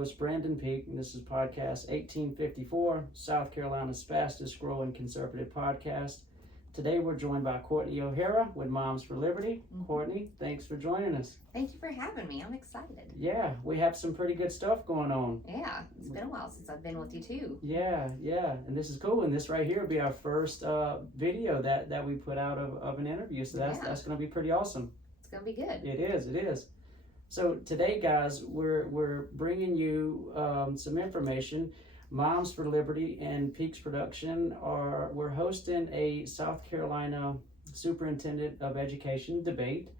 host, Brandon Peake, and this is podcast 1854, South Carolina's fastest growing conservative podcast. Today we're joined by Courtney O'Hara with Moms for Liberty. Courtney, thanks for joining us. Thank you for having me. I'm excited. Yeah, we have some pretty good stuff going on. Yeah, it's been a while since I've been with you too. Yeah, and this is cool. And this right here will be our first video that we put out of an interview. So that's going to be pretty awesome. It's going to be good. It is. So today, guys, we're bringing you some information. Moms for Liberty and Peake's production we're hosting a South Carolina Superintendent of Education debate.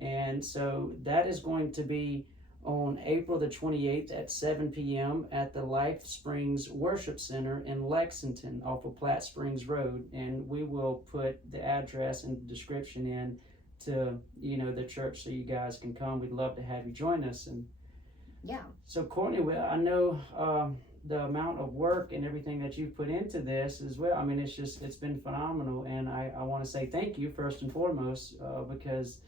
And so that is going to be on April the 28th at 7 p.m. at the Life Springs Worship Center in Lexington off of Platte Springs Road. And we will put the address and the description in to the church so you guys can come. We'd love to have you join us. And yeah. So Courtney, I know the amount of work and everything that you've put into this as well. I mean, it's been phenomenal, and I want to say thank you first and foremost because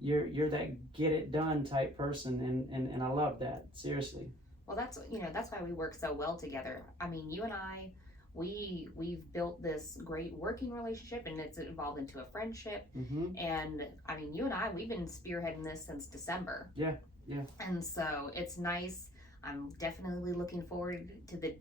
you're that get it done type person, and I love that, seriously. Well, that's why we work so well together. I mean, you and I, we've built this great working relationship, and it's evolved into a friendship. And I mean, you and I, we've been spearheading this since December. Yeah. And so it's nice. I'm definitely looking forward to the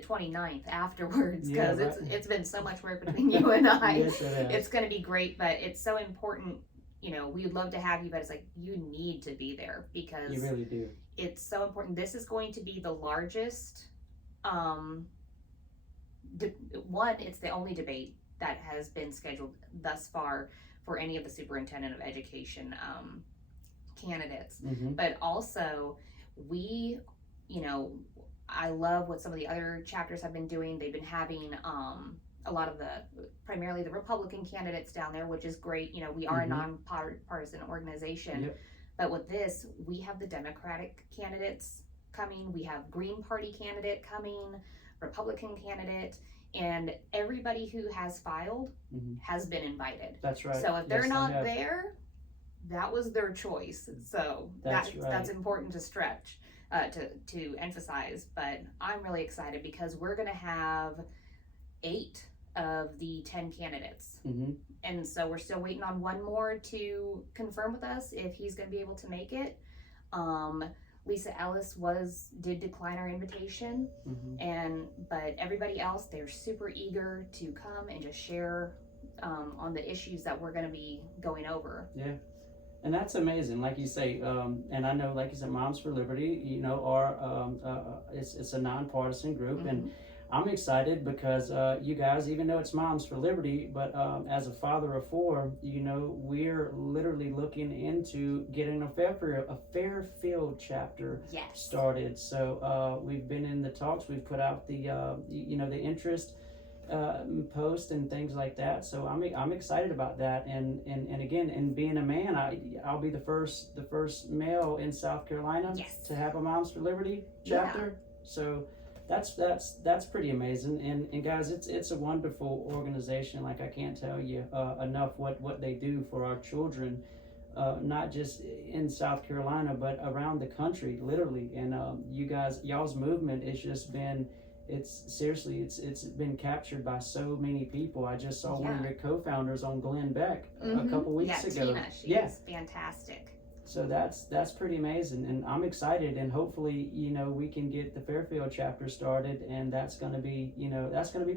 29th afterwards, because it's been so much work between you and I. Yes, it has. It's going to be great, but it's so important. We would love to have you, but it's like you need to be there because you really do. It's so important. This is going to be the largest. It's the only debate that has been scheduled thus far for any of the superintendent of education candidates. But also, I love what some of the other chapters have been doing. They've been having a lot of primarily the Republican candidates down there, which is great. We are a non-partisan organization. But with this, we have the Democratic candidates coming. We have Green Party candidate coming, Republican candidate, and everybody who has filed has been invited. That's right. So if they're not there, that was their choice. So that's important to stretch. To emphasize, but I'm really excited because we're going to have 8 of the 10 candidates, and so we're still waiting on one more to confirm with us if he's going to be able to make it. Lisa Ellis did decline our invitation, but everybody else, they're super eager to come and just share on the issues that we're going to be going over. Yeah. And that's amazing, like you say, and I know, like you said, Moms for Liberty, it's a nonpartisan group, and I'm excited because you guys, even though it's Moms for Liberty, but as a father of 4, we're literally looking into getting a Fairfield chapter started. So we've been in the talks. We've put out the the interest post and things like that. So I'm excited about that, and again, and being a man, I'll be the first male in South Carolina to have a Moms for Liberty chapter. So that's pretty amazing, and guys, it's a wonderful organization. Like, I can't tell you enough what they do for our children, not just in South Carolina but around the country, literally. And y'all's movement has just been, it's been captured by so many people. I just saw one of your co-founders on Glenn Beck a couple weeks ago. Tina, she's fantastic. So that's pretty amazing, and I'm excited, and hopefully we can get the Fairfield chapter started, and that's going to be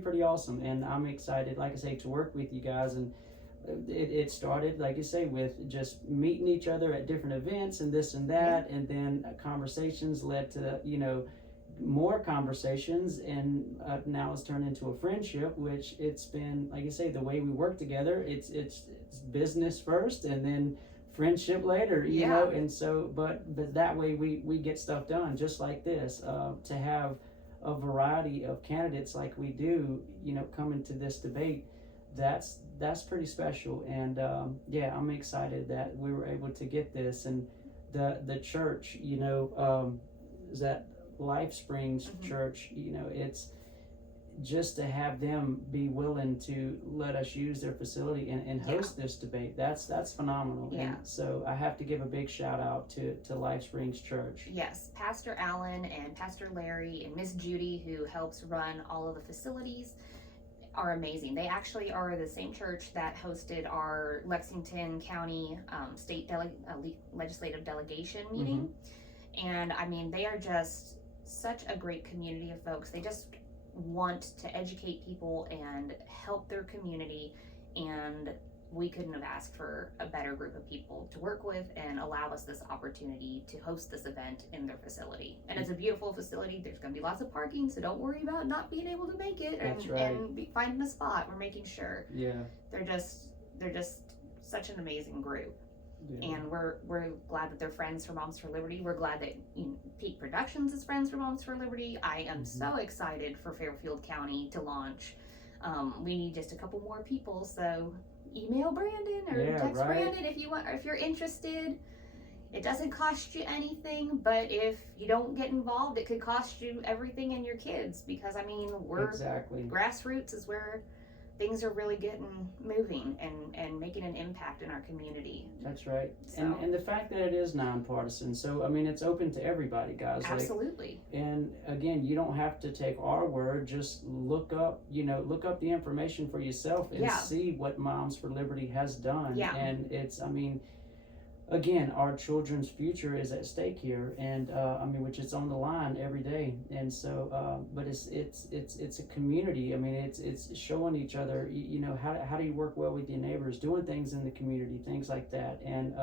pretty awesome. And I'm excited, like I say, to work with you guys. And it started, like you say, with just meeting each other at different events and this and that, and then conversations led to more conversations, and now it's turned into a friendship, which it's been, like you say, the way we work together, it's business first and then friendship later, you know. And so but that way we get stuff done, just like this. To have a variety of candidates like we do, coming to this debate, that's pretty special. And I'm excited that we were able to get this. And the church, is that Life Springs Church, just to have them be willing to let us use their facility and host this debate, that's phenomenal. Yeah. And so I have to give a big shout out to Life Springs Church. Yes, Pastor Allen and Pastor Larry and Miss Judy, who helps run all of the facilities, are amazing. They actually are the same church that hosted our Lexington County state legislative delegation meeting. And I mean, they are just such a great community of folks. They just want to educate people and help their community, and we couldn't have asked for a better group of people to work with and allow us this opportunity to host this event in their facility. And it's a beautiful facility. There's going to be lots of parking, so don't worry about not being able to make it and finding a spot. We're making sure. Yeah. They're just such an amazing group. Yeah. And we're glad that they're friends for Moms for Liberty. We're glad that Peake Productions is friends for Moms for Liberty. I am so excited for Fairfield County to launch. We need just a couple more people, so email Brandon or text Brandon if you want, or if you're interested. It doesn't cost you anything, but if you don't get involved, it could cost you everything and your kids, because I mean, grassroots is where things are really getting moving and making an impact in our community. That's right. So. And the fact that it is nonpartisan, so I mean, it's open to everybody, guys. Absolutely. And again, you don't have to take our word. Just look up the information for yourself and see what Moms for Liberty has done. Yeah. And it's, I mean, again, our children's future is at stake here, and I mean, which is on the line every day. And so, but it's a community. I mean, it's showing each other, you know, how do you work well with your neighbors, doing things in the community, things like that. And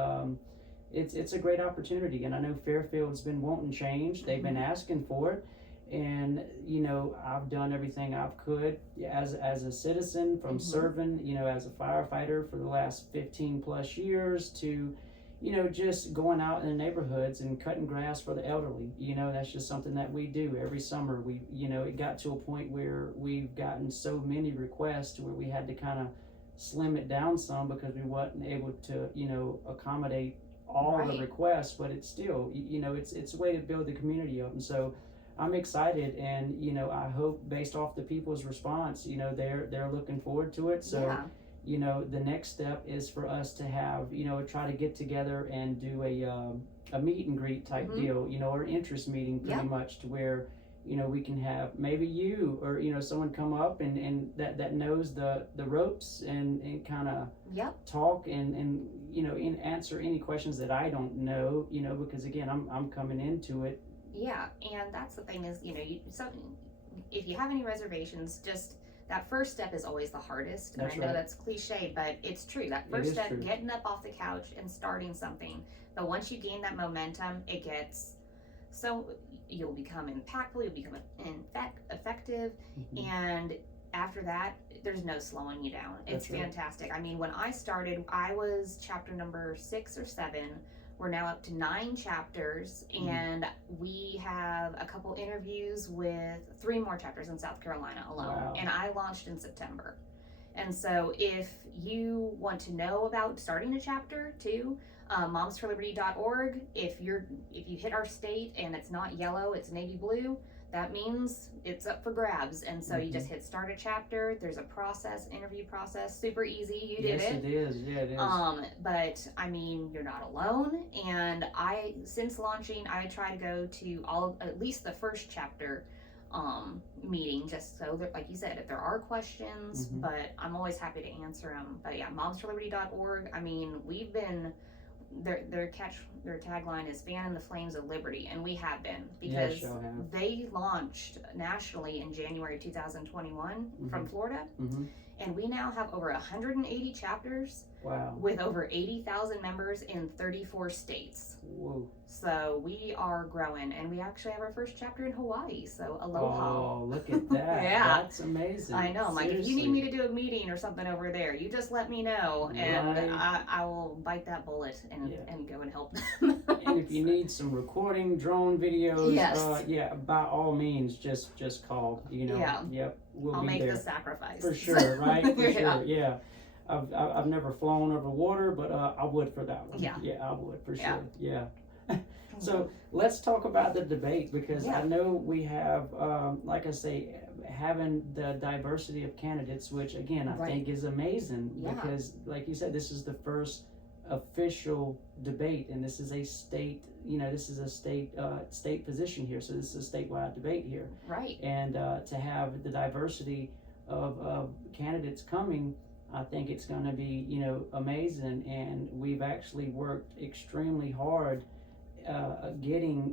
it's a great opportunity. And I know Fairfield's been wanting change. They've been asking for it. And, you know, I've done everything I could as a citizen, from serving, you know, as a firefighter for the last 15 plus years to, you know, just going out in the neighborhoods and cutting grass for the elderly. You know, that's just something that we do every summer. We, you know, it got to a point where we've gotten so many requests to where we had to kind of slim it down some, because we wasn't able to, you know, accommodate all the requests. But it's still, you know, it's a way to build the community up. And so I'm excited, and, you know, I hope, based off the people's response, you know, they're looking forward to it. So you know, the next step is for us to have, you know, try to get together and do a meet and greet type deal, you know, or interest meeting pretty much, to where, you know, we can have maybe you or, you know, someone come up and that knows the ropes and kind of talk and you know, answer any questions that I don't know, you know, because again, I'm coming into it. Yeah, and that's the thing is, you know, if you have any reservations, just that first step is always the hardest. And I know that's cliche, but it's true. That first step, getting up off the couch and starting something. But once you gain that momentum, it gets so, you'll become impactful, you'll become effective. And after that, there's no slowing you down. It's fantastic. I mean, when I started, I was chapter number 6 or 7. We're now up to 9 chapters, and we have a couple interviews with 3 more chapters in South Carolina alone. And I launched in September. And so if you want to know about starting a chapter too, momsforliberty.org. If you hit our state and it's not yellow, it's navy blue, that means it's up for grabs. And so you just hit start a chapter. There's a process, interview process, super easy. You did it. Yes, it is. Yeah, it is. But I mean, you're not alone. And since launching, I try to go to at least the first chapter meeting, just so that, like you said, if there are questions, but I'm always happy to answer them. But yeah, momsforliberty.org. I mean, we've been, their tagline is fan in the flames of liberty, and we have been, because they launched nationally in January 2021 from Florida, and we now have over 180 chapters with over 80,000 members in 34 states. Whoa. So we are growing, and we actually have our first chapter in Hawaii, so aloha. Oh, look at that. That's amazing. I know. I'm like, if you need me to do a meeting or something over there, you just let me know, and I will bite that bullet and go and help them. And if you need some recording, drone videos, by all means, just call, you know. I'll make there. The sacrifice. For sure, right? For sure, yeah. I've never flown over water, but I would for that one. Yeah, I would for sure. Yeah. So let's talk about the debate, because I know we have, like I say, having the diversity of candidates, which again I think is amazing, because like you said, this is the first official debate, and this is a state, this is a state position here, so this is a statewide debate here, and to have the diversity of candidates coming, I think it's going to be amazing. And we've actually worked extremely hard getting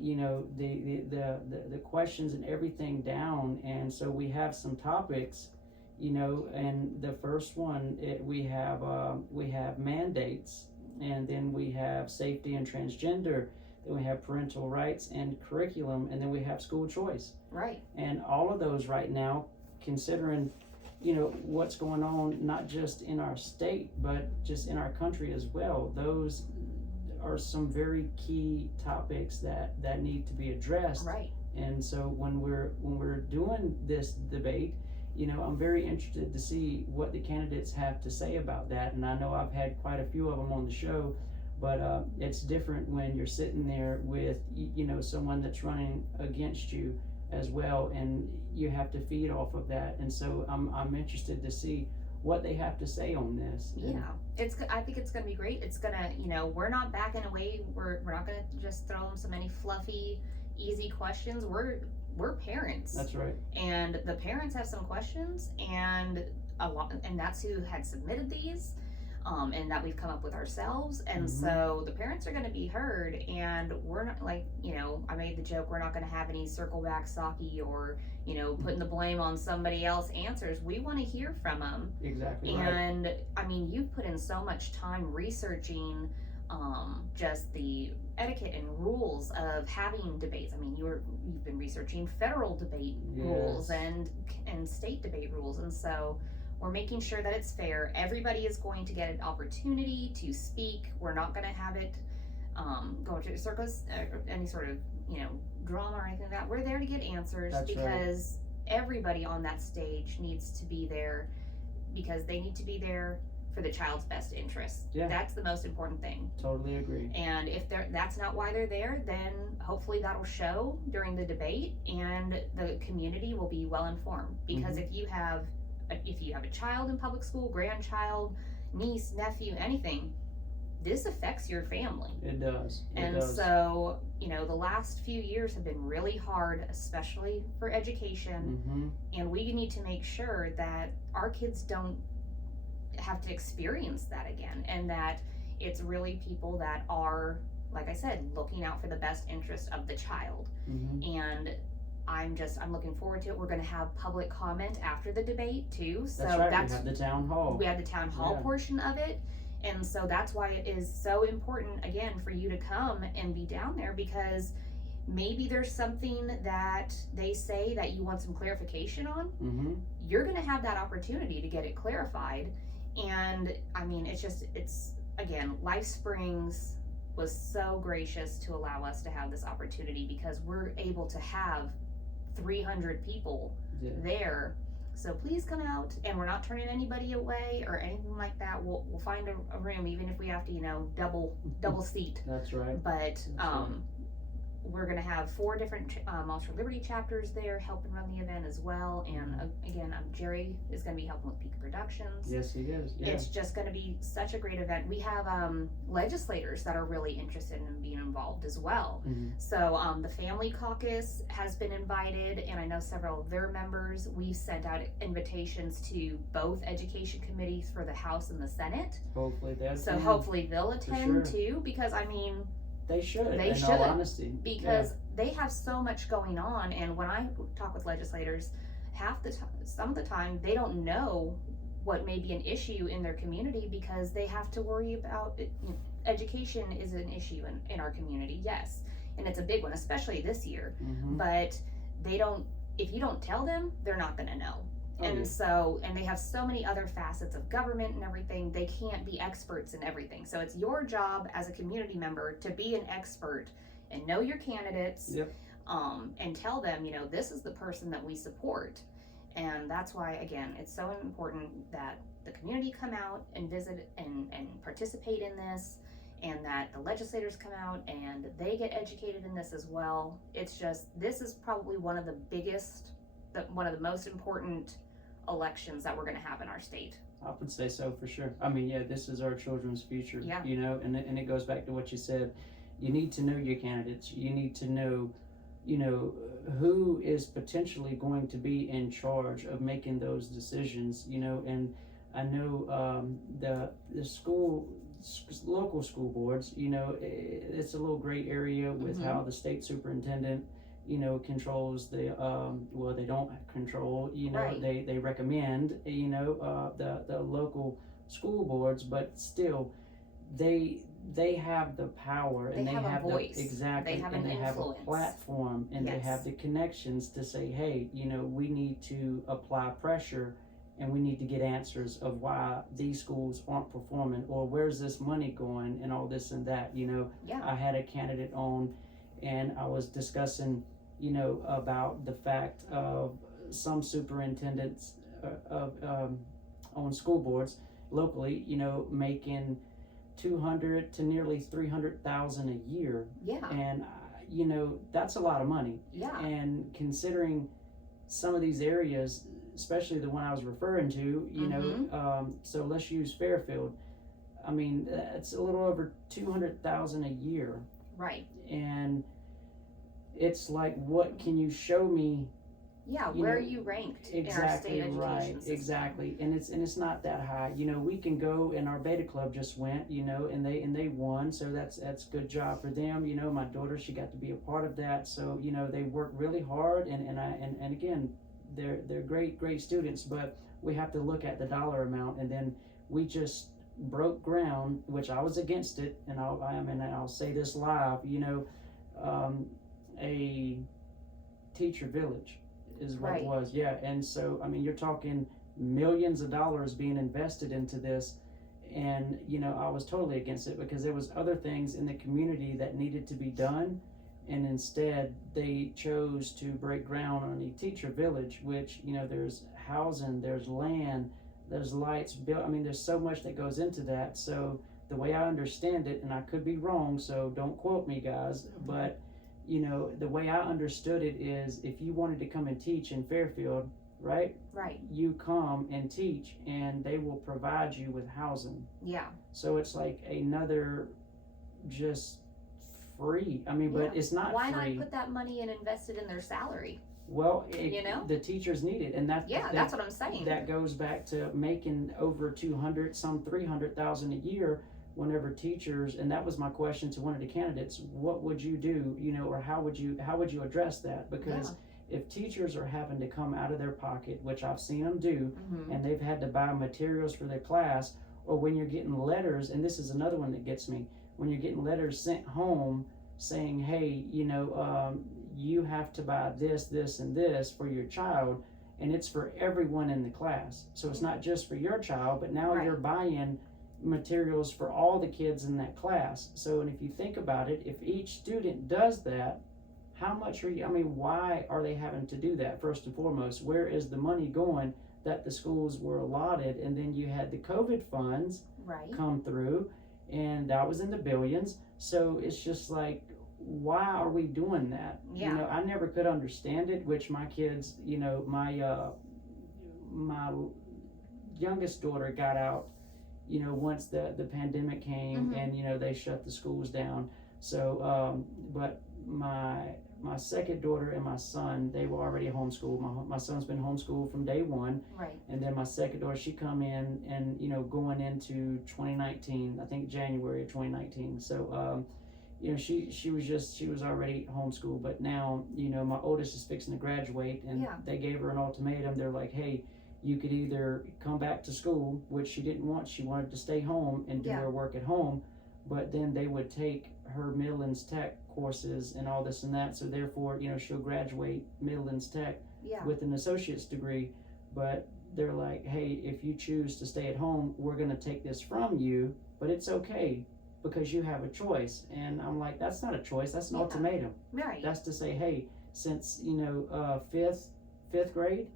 the questions and everything down, and so we have some topics, and the first one, we have mandates, and then we have safety and transgender, then we have parental rights and curriculum, and then we have school choice. And all of those right now, considering what's going on, not just in our state, but just in our country as well, those are some very key topics that need to be addressed. And so when we're doing this debate, I'm very interested to see what the candidates have to say about that. And I know I've had quite a few of them on the show, but it's different when you're sitting there with someone that's running against you as well, and you have to feed off of that. And so I'm interested to see what they have to say on this. I think it's gonna be great. It's gonna, we're not backing away. We're not gonna just throw them so many fluffy, easy questions. We're parents. That's right. And the parents have some questions, and that's who had submitted these. And that we've come up with ourselves, and so the parents are going to be heard, and we're not like, I made the joke, we're not going to have any circle back socky or putting the blame on somebody else answers. We want to hear from them. Exactly. And I mean, you've put in so much time researching just the etiquette and rules of having debates. I mean, you've been researching federal debate rules and state debate rules, and so we're making sure that it's fair. Everybody is going to get an opportunity to speak. We're not going to have it go to circus, any sort of drama or anything like that. We're there to get answers. That's because everybody on that stage needs to be there, because they need to be there for the child's best interest. That's the most important thing. Totally agree. And if that's not why they're there, then hopefully that'll show during the debate, and the community will be well informed. Because if you have a child in public school, grandchild, niece, nephew, anything, this affects your family. It does. So, the last few years have been really hard, especially for education. And we need to make sure that our kids don't have to experience that again, and that it's really people that are, like I said, looking out for the best interest of the child. And I'm looking forward to it. We're going to have public comment after the debate too. So we have the town hall. We have the town hall portion of it. And so that's why it is so important, again, for you to come and be down there, because maybe there's something that they say that you want some clarification on. You're going to have that opportunity to get it clarified. And I mean, it's again, Life Springs was so gracious to allow us to have this opportunity, because we're able to have 300 people there. So please come out, and we're not turning anybody away or anything like that. We'll find a room, even if we have to double seat. That's right. But we're going to have 4 different Monster Liberty chapters there helping run the event as well. And again, Jerry is going to be helping with Peake Productions. Yes, he is. It's just going to be such a great event. We have legislators that are really interested in being involved as well. So the Family Caucus has been invited, and I know several of their members. We've sent out invitations to both education committees for the House and the Senate. Hopefully they'll attend too, because I mean, they should, in all honesty. Because they have so much going on, and when I talk with legislators, some of the time, they don't know what may be an issue in their community, because they have to worry about it. Education is an issue in our community, yes, and it's a big one, especially this year. But if you don't tell them, they're not going to know. And they have so many other facets of government and everything. They can't be experts in everything. So it's your job as a community member to be an expert and know your candidates, and tell them, this is the person that we support. And that's why, again, it's so important that the community come out and visit and participate in this. and that the legislators come out and they get educated in this as well. It's just, this is probably one of the biggest, one of the most important elections that we're going to have in our state. I would say so, for sure. I mean, yeah, this is our children's future, Yeah. you know, and it goes back to what you said. You need to know your candidates. You need to know, you know, who is potentially going to be in charge of making those decisions, you know. And I know the local school boards, you know, it's a little gray area with how the state superintendent, you know, controls the well, they don't control, you know, Right. they recommend, you know, the local school boards, but still they have the power, and They they have a have voice. the exactly, They have and an they have a influence. platform, and they Yes. have the connections to say, hey, you know, we need to apply pressure, and we need to get answers of why these schools aren't performing, or where's this money going, and all this and that, you know. Yeah. I had a candidate on, and I was discussing, you know, about the fact of some superintendents on school boards locally, you know, making 200 to nearly 300,000 a year, Yeah. and you know, that's a lot of money. Yeah. And considering some of these areas, especially the one I was referring to, you know, so let's use Fairfield. I mean, it's a little over 200,000 a year, Right. and it's like, what can you show me? Yeah. You Where know, are you ranked in our Exactly state education right, system? exactly, and it's not that high. You know, we can go, and our beta club just went, you know, and they won, so that's good job for them. You know, my daughter, she got to be a part of that, so you know, they work really hard, and again, they're great students, but we have to look at the dollar amount, and then we just broke ground, which I was against it, and I'll say this live, you know, a teacher village is what Right. it was, yeah. And so, I mean, you're talking millions of dollars being invested into this, and you know, I was totally against it because there was other things in the community that needed to be done, and instead they chose to break ground on a teacher village, which, you know, there's housing, there's land, there's lights built. I mean, there's so much that goes into that. So the way I understand it, and I could be wrong, so don't quote me, guys, but you know, the way I understood it is, if you wanted to come and teach in Fairfield, right? Right. You come and teach, and they will provide you with housing. Yeah. So it's like another just free. I mean, but it's not Why free. not put that money and invest it in their salary? Well, You know? the teachers need it, and That's what I'm saying. that goes back to making over 200, some 300,000 a year. Whenever teachers, and that was my question to one of the candidates, what would you do, you know, or how would you address that? Because if teachers are having to come out of their pocket, which I've seen them do, and they've had to buy materials for their class, or when you're getting letters, and this is another one that gets me, when you're getting letters sent home saying, hey, you know, you have to buy this, this, and this for your child, and it's for everyone in the class. So it's not just for your child, but now you're buying materials for all the kids in that class. So, and if you think about it, if each student does that, how much are you, I mean, why are they having to do that? First and foremost, where is the money going that the schools were allotted? And then you had the COVID funds come through, and that was in the billions. So it's just like, why are we doing that? You know, I never could understand it, which my kids, you know, my youngest daughter got out, you know, once the pandemic came, and you know, they shut the schools down. So but my second daughter and my son, they were already homeschooled. My son's been homeschooled from day one, and then my second daughter, she come in, and you know, going into 2019, I think January of 2019. So you know, she was already homeschooled, but now, you know, my oldest is fixing to graduate, and they gave her an ultimatum. They're like, hey, you could either come back to school, which she didn't want. She wanted to stay home and do her work at home, but then they would take her Midlands Tech courses and all this and that. So therefore, you know, she'll graduate Midlands Tech with an associate's degree. But they're like, hey, if you choose to stay at home, we're going to take this from you, but it's okay because you have a choice. And I'm like, that's not a choice. That's an ultimatum. That's to say, hey, since, you know, fifth grade,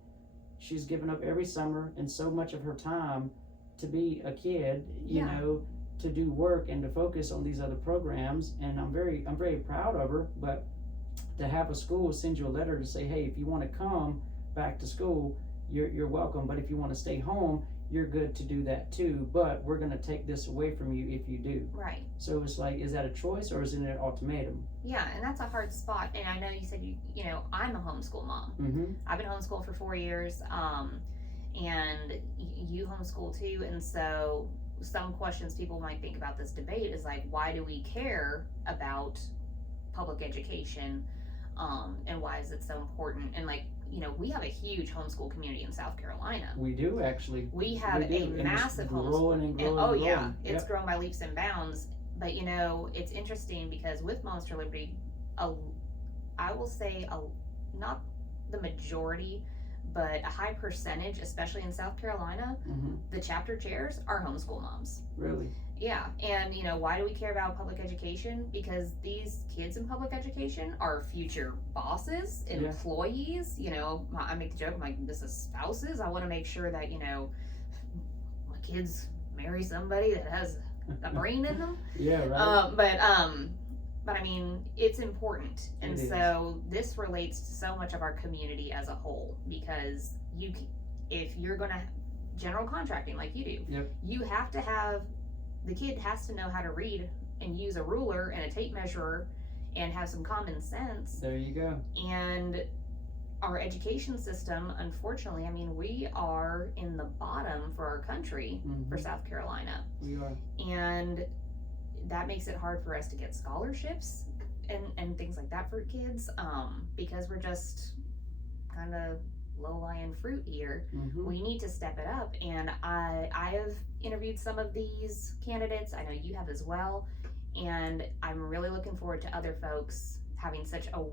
she's given up every summer and so much of her time to be a kid, you know, to do work and to focus on these other programs, and I'm very proud of her. But to have a school send you a letter to say, hey, if you want to come back to school, you're welcome, but if you want to stay home, you're good to do that too, but we're going to take this away from you if you do. Right. So it's like, is that a choice or is it an ultimatum? Yeah, and that's a hard spot. And I know you said you know, I'm a homeschool mom. Mm-hmm. I've been homeschooled for 4 years, and you homeschool too. And so some questions people might think about this debate is like, why do we care about public education, and why is it so important? And like, you know, we have a huge homeschool community in South Carolina. We do, actually. We have a massive homeschool. It's grown by leaps and bounds. But you know, it's interesting because with Moms for Liberty, I will say not the majority, but a high percentage, especially in South Carolina, the chapter chairs are homeschool moms. Really? Yeah, and you know, why do we care about public education? Because these kids in public education are future bosses, employees. You know, I make the joke, I'm like, this is spouses. I want to make sure that, you know, my kids marry somebody that has a brain in them. Yeah, right. But I mean, it's important, and so this relates to so much of our community as a whole. Because if you're going to general contracting like you do, you have to have. The kid has to know how to read and use a ruler and a tape measure and have some common sense. There you go. And our education system, unfortunately, I mean, we are in the bottom for our country, for South Carolina. We are. And that makes it hard for us to get scholarships and things like that for kids, because we're just kind of low-lying fruit here. We need to step it up, and I have interviewed some of these candidates. I know you have as well, and I'm really looking forward to other folks having such a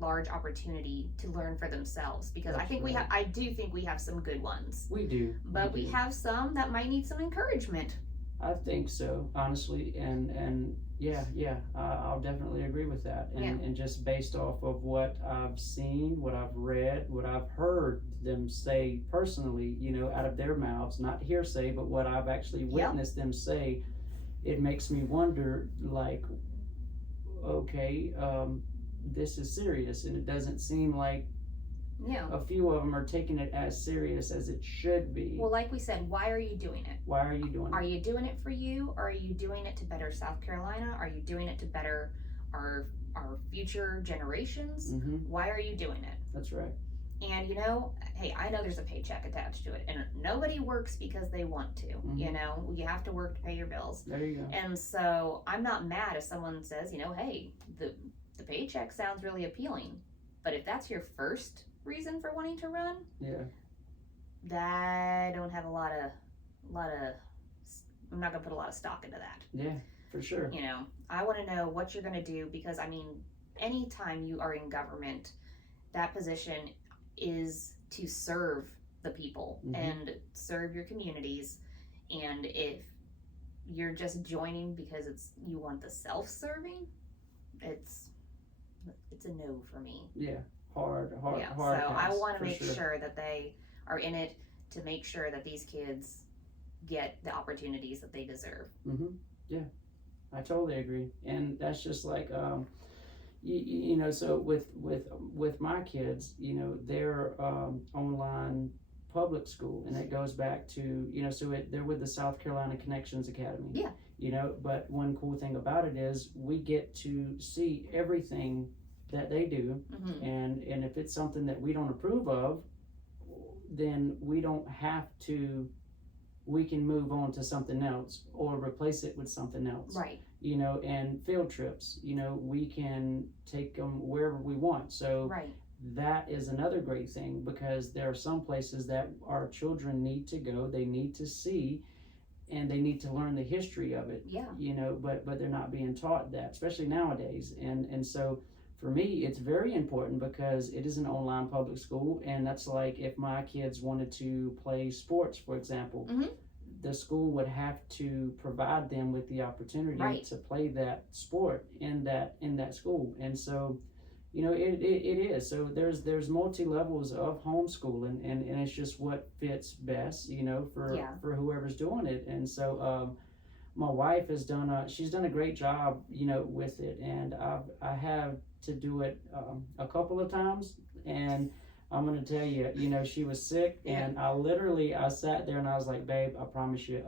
large opportunity to learn for themselves, because I do think we have some good ones. We do, but we have some that might need some encouragement. I think so, honestly, and I'll definitely agree with that. And just based off of what I've seen, what I've read, what I've heard them say personally, you know, out of their mouths, not hearsay, but what I've actually witnessed them say, it makes me wonder, like, okay, this is serious, and it doesn't seem like a few of them are taking it as serious as it should be. Well, like we said, why are you doing it? Why are you doing it? Are you doing it for you, or are you doing it to better South Carolina? Are you doing it to better our future generations? Why are you doing it? That's right. And you know, hey, I know there's a paycheck attached to it, and nobody works because they want to. You know, you have to work to pay your bills. There you go. And so I'm not mad if someone says, you know, hey, the paycheck sounds really appealing, but if that's your first reason for wanting to run, that I don't have a lot of I'm not gonna put a lot of stock into that. Yeah, for sure. You know, I want to know what you're gonna do, because I mean, anytime you are in government, that position is to serve the people and serve your communities. And if you're just joining because you want the self-serving, it's a no for me. Yeah. Hard. So pass, I want to make sure. sure that they are in it to make sure that these kids get the opportunities that they deserve. Yeah, I totally agree. And that's just like, you know, so with my kids, you know, they're online public school, and it goes back to, you know, so they're with the South Carolina Connections Academy. Yeah. You know, but one cool thing about it is we get to see everything that they do, and if it's something that we don't approve of, then we don't have to, we can move on to something else or replace it with something else. Right. You know, and field trips, you know, we can take them wherever we want. So that is another great thing, because there are some places that our children need to go, they need to see, and they need to learn the history of it. Yeah. You know, but they're not being taught that, especially nowadays. And so for me, it's very important, because it is an online public school, and that's like if my kids wanted to play sports, for example, the school would have to provide them with the opportunity to play that sport in that school. And so, it is. So there's multi levels of homeschooling, and it's just what fits best, for whoever's doing it. And so my wife has she's done a great job, with it, and I have to do it a couple of times, and I'm gonna tell you, she was sick, and I sat there and I was like, babe, I promise you,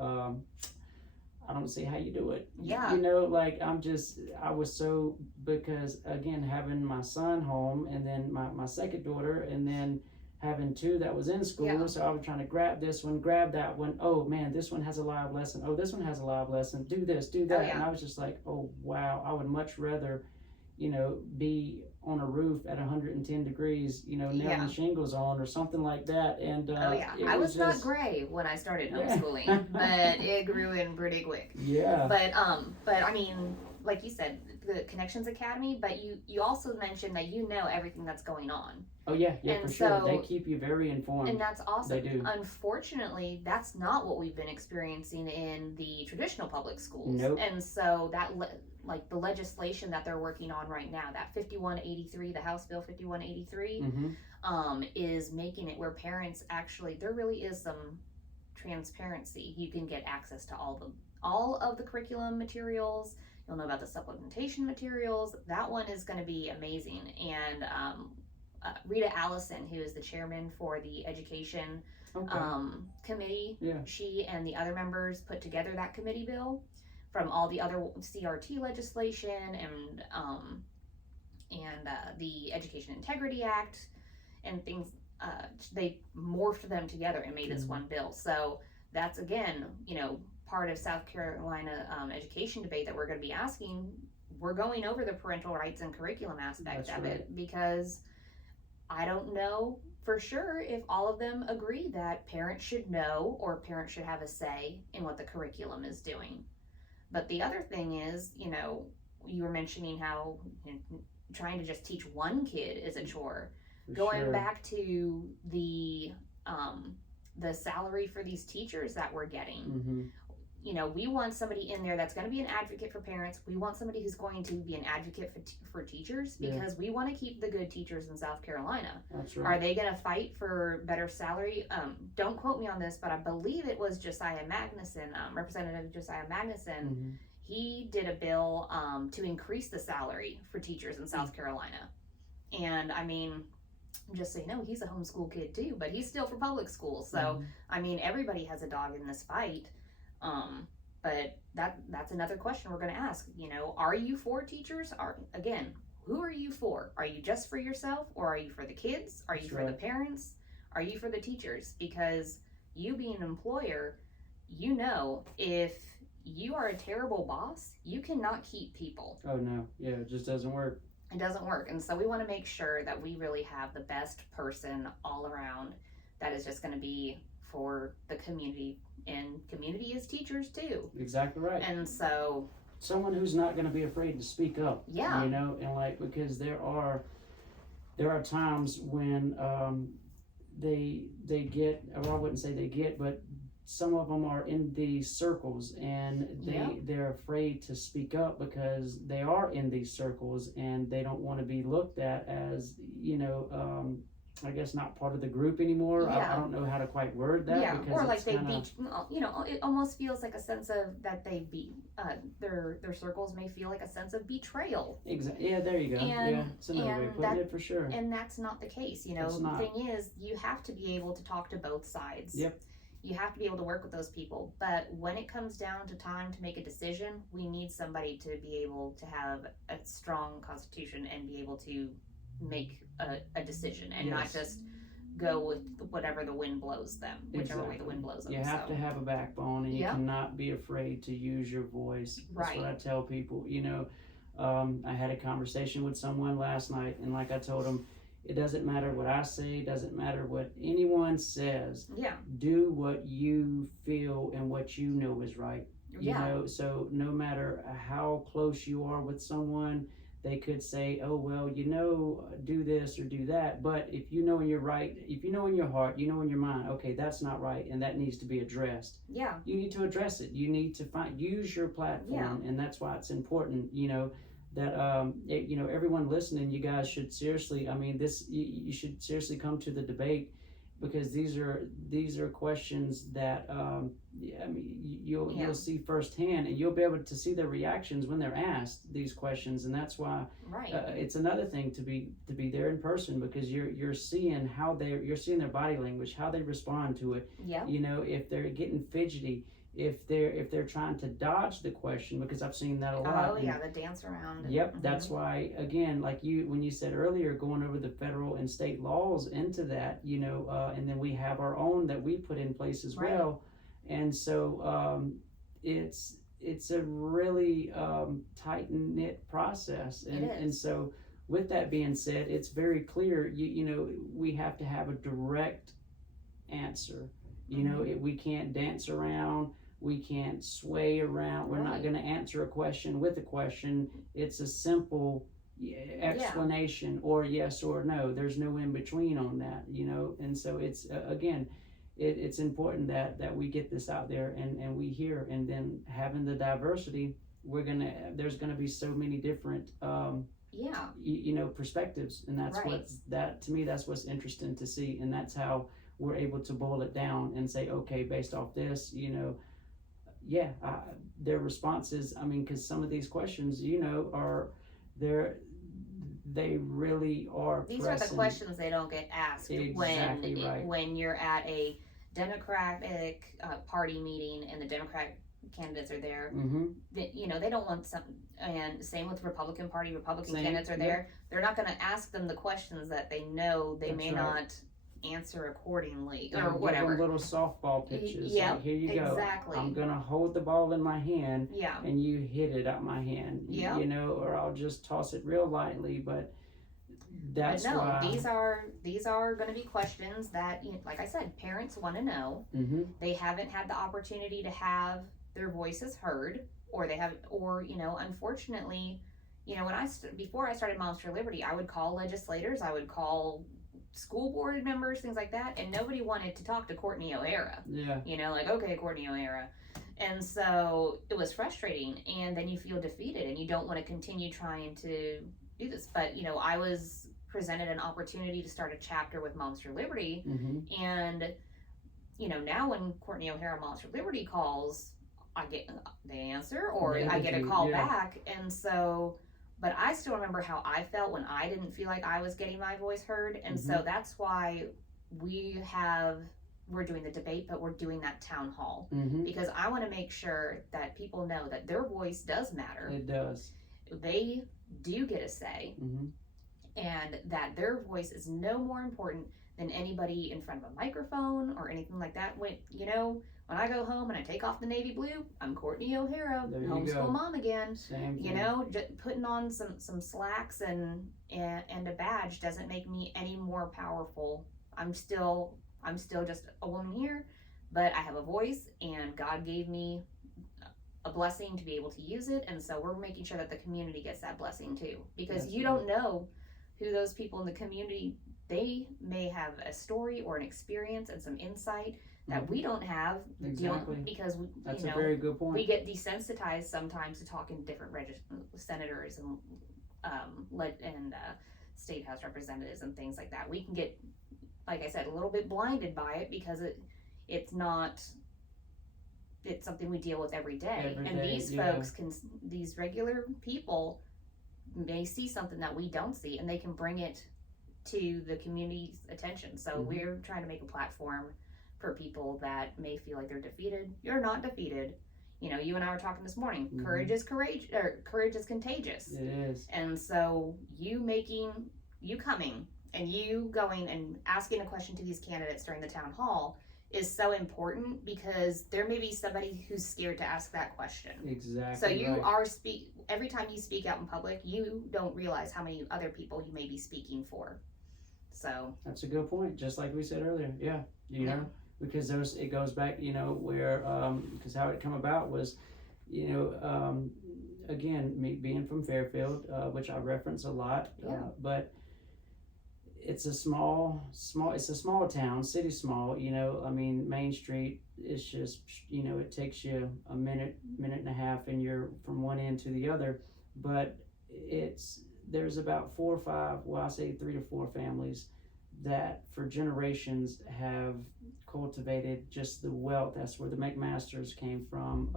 I don't see how you do it. Yeah. I was so, because again, having my son home, and then my second daughter, and then having two that was in school. Yeah. So I was trying to grab this one, grab that one. Oh man, this one has a live lesson. Oh, this one has a live lesson. Do this, do that. And I was just like, oh wow, I would much rather, be on a roof at 110 degrees, nailing shingles on or something like that. And I was not gray when I started homeschooling, but it grew in pretty quick. Yeah. But I mean, like you said, the Connections Academy, but you also mentioned that everything that's going on. Oh yeah, and for sure. They keep you very informed. And that's awesome. They do. Unfortunately, that's not what we've been experiencing in the traditional public schools. Nope. And so that like the legislation that they're working on right now, that 5183, the House Bill 5183, is making it where parents actually, there really is some transparency. You can get access to all of the curriculum materials. You'll know about the supplementation materials. That one is going to be amazing. And Rita Allison, who is the chairman for the education committee, she and the other members put together that committee bill from all the other CRT legislation and the Education Integrity Act and things. They morphed them together and made this one bill. So that's, again, part of South Carolina education debate that we're going to be asking. We're going over the parental rights and curriculum aspect of it, because I don't know for sure if all of them agree that parents should know or parents should have a say in what the curriculum is doing. But the other thing is, you were mentioning how trying to just teach one kid is a chore. Going back to the salary for these teachers that we're getting. We want somebody in there that's going to be an advocate for parents. We want somebody who's going to be an advocate for teachers, because we want to keep the good teachers in South Carolina. That's right. Are they going to fight for better salary? Don't quote me on this, but I believe it was Josiah Magnuson, Representative Josiah Magnuson. He did a bill to increase the salary for teachers in South Carolina. And I mean, just so you know, he's a homeschool kid too, but he's still for public school. So, I mean, everybody has a dog in this fight. But that's another question we're going to ask. Are you for teachers? Who are you for? Are you just for yourself, or are you for the kids? Are you for the parents? Are you for the teachers? Because you being an employer, if you are a terrible boss, you cannot keep people. Oh no, yeah, it just doesn't work. It doesn't work. And so we want to make sure that we really have the best person all around that is just going to be for the community. And community is teachers too. Exactly right. And so someone who's not going to be afraid to speak up. Yeah. And because there are times when they get, or I wouldn't say they get, but some of them are in these circles, and they're afraid to speak up because they are in these circles, and they don't want to be looked at as I guess not part of the group anymore. I don't know how to quite word that. Yeah, or like they beat, it almost feels like a sense of that they beat, their circles may feel like a sense of betrayal. Exactly. Yeah, there you go. It's another way of putting it, for sure. And that's not the case. The thing is, you have to be able to talk to both sides. Yep. You have to be able to work with those people. But when it comes down to time to make a decision, we need somebody to be able to have a strong constitution and be able to make a decision and not just go with whatever the wind blows them, whichever way the wind blows them. You have to have a backbone, and you cannot be afraid to use your voice. That's what I tell people. I had a conversation with someone last night, and like I told them, it doesn't matter what I say, doesn't matter what anyone says. Yeah. Do what you feel and what you know is right. So no matter how close you are with someone, they could say, oh, well, do this or do that. But if you know in your right, if you know in your heart, you know in your mind, okay, that's not right, and that needs to be addressed. You need to address it. You need to use your platform, and that's why it's important, that everyone listening, you guys should seriously, I mean, you should seriously come to the debate, because these are questions that I mean, you'll see firsthand, and you'll be able to see their reactions when they're asked these questions. And that's why it's another thing to be there in person, because you're seeing how you're seeing their body language, how they respond to it. If they're getting fidgety, if they're trying to dodge the question, because I've seen that a lot. Oh yeah, the dance around. Yep, that's why, again, like when you said earlier, going over the federal and state laws into that, and then we have our own that we put in place as well. And so it's a really tight knit process, and so with that being said, it's very clear. We have to have a direct answer. We can't dance around. We can't sway around. We're not going to answer a question with a question. It's a simple explanation, or yes or no. There's no in between on that, And so it's again, it's important that we get this out there and we hear. And then having the diversity, there's gonna be so many different perspectives, and that's to me, that's what's interesting to see, and that's how we're able to boil it down and say, okay, based off this, their responses. I mean, because some of these questions, they really are. These are the questions they don't get asked when you're at a Democratic Party meeting and the Democratic candidates are there. They don't want some. And same with Republican Party. Candidates are there. They're not going to ask them the questions that they know they may not answer accordingly, or whatever. Little softball pitches. Like, here you go. Exactly. I'm gonna hold the ball in my hand, and you hit it out my hand. Or I'll just toss it real lightly. But that's why these are going to be questions that, like I said, parents want to know. They haven't had the opportunity to have their voices heard, or unfortunately, before I started Moms for Liberty, I would call legislators, I would call school board members, things like that, and nobody wanted to talk to Courtney O'Hara. Okay, Courtney O'Hara. And so it was frustrating, and then you feel defeated and you don't want to continue trying to do this. But I was presented an opportunity to start a chapter with Moms for Liberty, and now when Courtney O'Hara Moms for Liberty calls, I get the answer, or I get a call back. And so, but I still remember how I felt when I didn't feel like I was getting my voice heard. And so that's why we're doing the debate, but we're doing that town hall, because I want to make sure that people know that their voice does matter. It does. They do get a say, and that their voice is no more important than anybody in front of a microphone or anything like that. When I go home and I take off the navy blue, I'm Courtney O'Hara, homeschool mom again. Just putting on some slacks and a badge doesn't make me any more powerful. I'm still just a woman here, but I have a voice, and God gave me a blessing to be able to use it. And so we're making sure that the community gets that blessing too, because you don't know who those people in the community, they may have a story or an experience and some insight that we don't have. Because that's a very good point. We get desensitized sometimes to talking to different senators and state house representatives and things like that. We can get, like I said, a little bit blinded by it because it's something we deal with every day. These folks these regular people may see something that we don't see, and they can bring it to the community's attention. So we're trying to make a platform for people that may feel like they're defeated. You're not defeated. You and I were talking this morning. Courage is contagious. It is. And so you coming and you going and asking a question to these candidates during the town hall is so important, because there may be somebody who's scared to ask that question. Exactly. So you every time you speak out in public, you don't realize how many other people you may be speaking for. So that's a good point. Just like we said earlier. Yeah. Because it goes back, where, because how it come about was, again, me being from Fairfield, which I reference a lot, but it's a small town, city small, I mean, Main Street is just, it takes you a minute and a half, and you're from one end to the other. But there's about 4 or 5, well, I say 3 to 4 families that for generations have cultivated just the wealth. That's where the McMasters came from.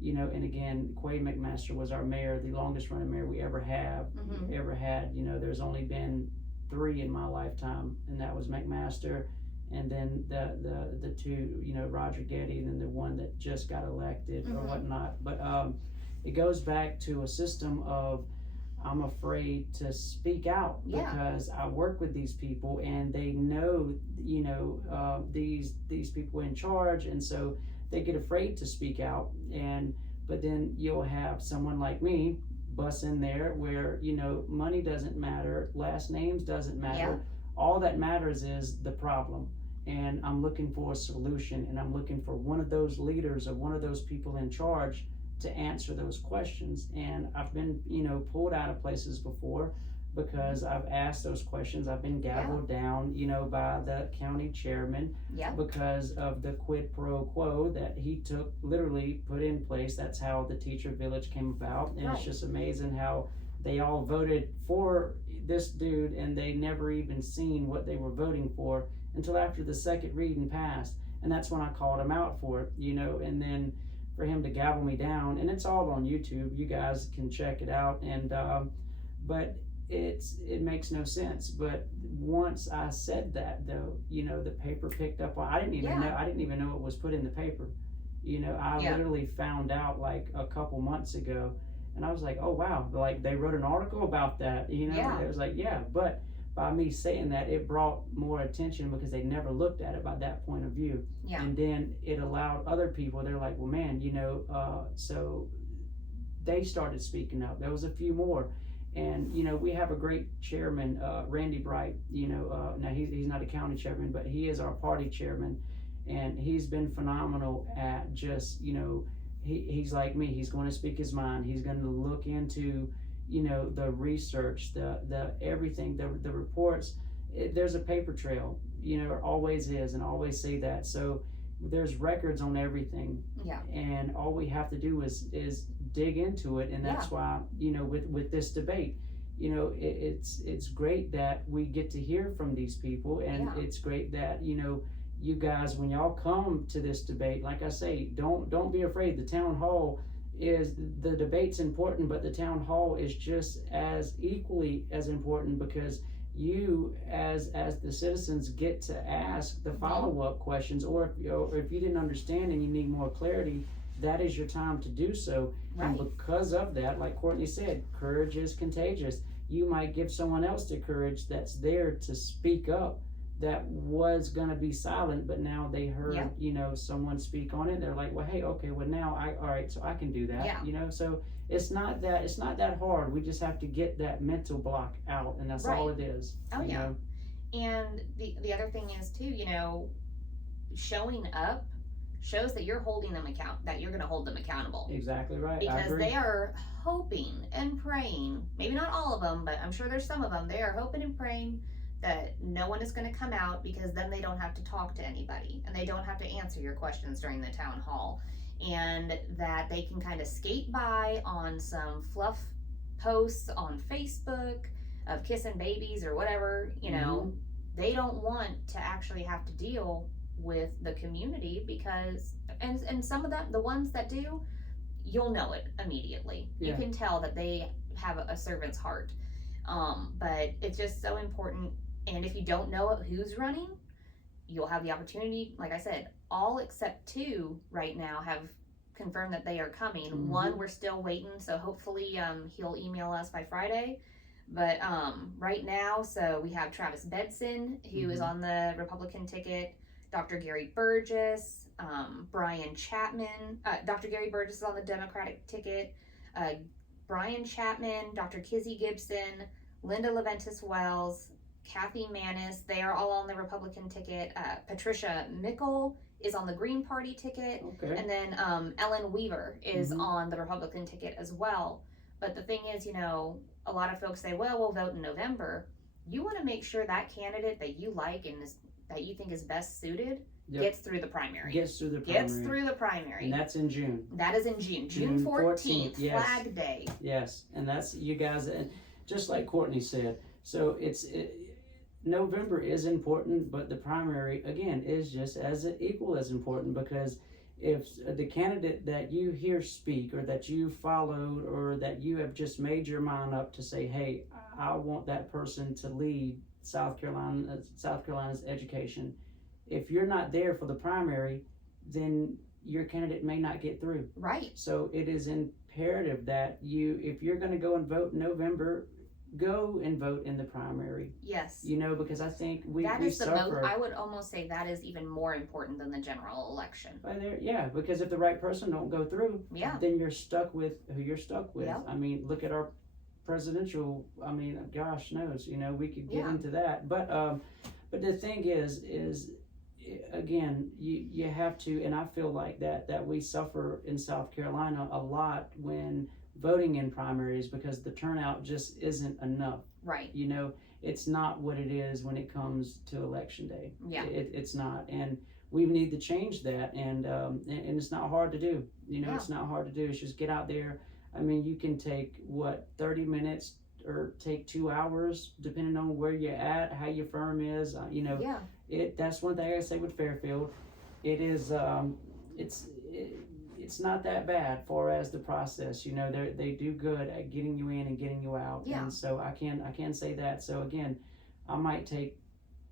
And again, Quay McMaster was our mayor, the longest running mayor we ever had. There's only been 3 in my lifetime, and that was McMaster, and then the 2, Roger Getty, and then the one that just got elected or whatnot. But it goes back to a system of, I'm afraid to speak out because I work with these people and they know, these people in charge, and so they get afraid to speak out. But then you'll have someone like me bust in there where, money doesn't matter, last names doesn't matter. All that matters is the problem. And I'm looking for a solution, and I'm looking for one of those leaders or one of those people in charge to answer those questions. And I've been, pulled out of places before because I've asked those questions. I've been gavelled down, by the county chairman because of the quid pro quo that he took, literally put in place. That's how the teacher village came about. And it's just amazing how they all voted for this dude and they never even seen what they were voting for until after the second reading passed. And that's when I called him out for it, and then for him to gavel me down, and it's all on YouTube. You guys can check it out. And but it makes no sense. But once I said that, though, the paper picked up on. I didn't even know it was put in the paper. I literally found out like a couple months ago, and I was like, oh wow, like they wrote an article about that. It was like, but by me saying that, it brought more attention because they never looked at it by that point of view. And then it allowed other people, they're like, well, man, so they started speaking up. There was a few more. And, we have a great chairman, Randy Bright, now he's not a county chairman, but he is our party chairman. And he's been phenomenal at just, he's like me. He's going to speak his mind. He's going to look into the research, the everything, the reports. There's a paper trail, it always is, and I always say that. So there's records on everything. And all we have to do is dig into it. And that's why, with this debate, it's great that we get to hear from these people. And it's great that, you guys, when y'all come to this debate, like I say, don't be afraid. The town hall the debate's important, but the town hall is just as equally as important, because you as the citizens get to ask the follow-up questions, or if you didn't understand and you need more clarity, that is your time to do so. And because of that, like Courtney said, courage is contagious. You might give someone else the courage that's there to speak up, that was going to be silent, but now they heard someone speak on it. They're like, well, hey, okay, well now all right, so I can do that. So it's not that hard. We just have to get that mental block out, and that's all it is. And the other thing is too, showing up shows that you're holding them that you're going to hold them accountable. Exactly right. Because they are hoping and praying, maybe not all of them, but I'm sure there's some of them, they are hoping and praying that no one is going to come out, because then they don't have to talk to anybody and they don't have to answer your questions during the town hall, and that they can kind of skate by on some fluff posts on Facebook of kissing babies or whatever. They don't want to actually have to deal with the community, because and some of them, the ones that do, you'll know it immediately. You can tell that they have a servant's heart. But it's just so important. And if you don't know who's running, you'll have the opportunity. Like I said, all except 2 right now have confirmed that they are coming. One, we're still waiting, so hopefully he'll email us by Friday. But right now, so we have Travis Bedson, who is on the Republican ticket, Dr. Gary Burgess, Brian Chapman. Dr. Gary Burgess is on the Democratic ticket. Brian Chapman, Dr. Kizzy Gibson, Linda Leventis Wells, Kathy Manis, they are all on the Republican ticket. Patricia Mickle is on the Green Party ticket. And then Ellen Weaver is on the Republican ticket as well. But the thing is, a lot of folks say, well, we'll vote in November. You want to make sure that candidate that you like and that you think is best suited gets through the primary. Gets through the primary. And that's in June. That is in June. June 14th, yes. Flag Day. Yes, and that's, you guys, and just like Courtney said, so November is important, but the primary, again, is just as equal as important, because if the candidate that you hear speak, or that you followed, or that you have just made your mind up to say, hey, I want that person to lead South Carolina's education, if you're not there for the primary, then your candidate may not get through. Right. So it is imperative that if you're going to go and vote in November, go and vote in the primary. Yes. Because I think we suffer. I would almost say that is even more important than the general election. Because if the right person don't go through, then you're stuck with who you're stuck with. Yeah. I mean, look at our presidential, gosh knows, we could get into that. But the thing is again, you have to, and I feel like that we suffer in South Carolina a lot when voting in primaries, because the turnout just isn't enough. Right. It's not what it is when it comes to election day. Yeah. It's not, and we need to change that, and it's not hard to do. It's not hard to do. It's just get out there. You can take 30 minutes or take 2 hours, depending on where you're at, how your firm is. That's one thing I say with Fairfield. It is it's not that bad far as the process. They do good at getting you in and getting you out. Yeah. And so I can say that. So again, I might take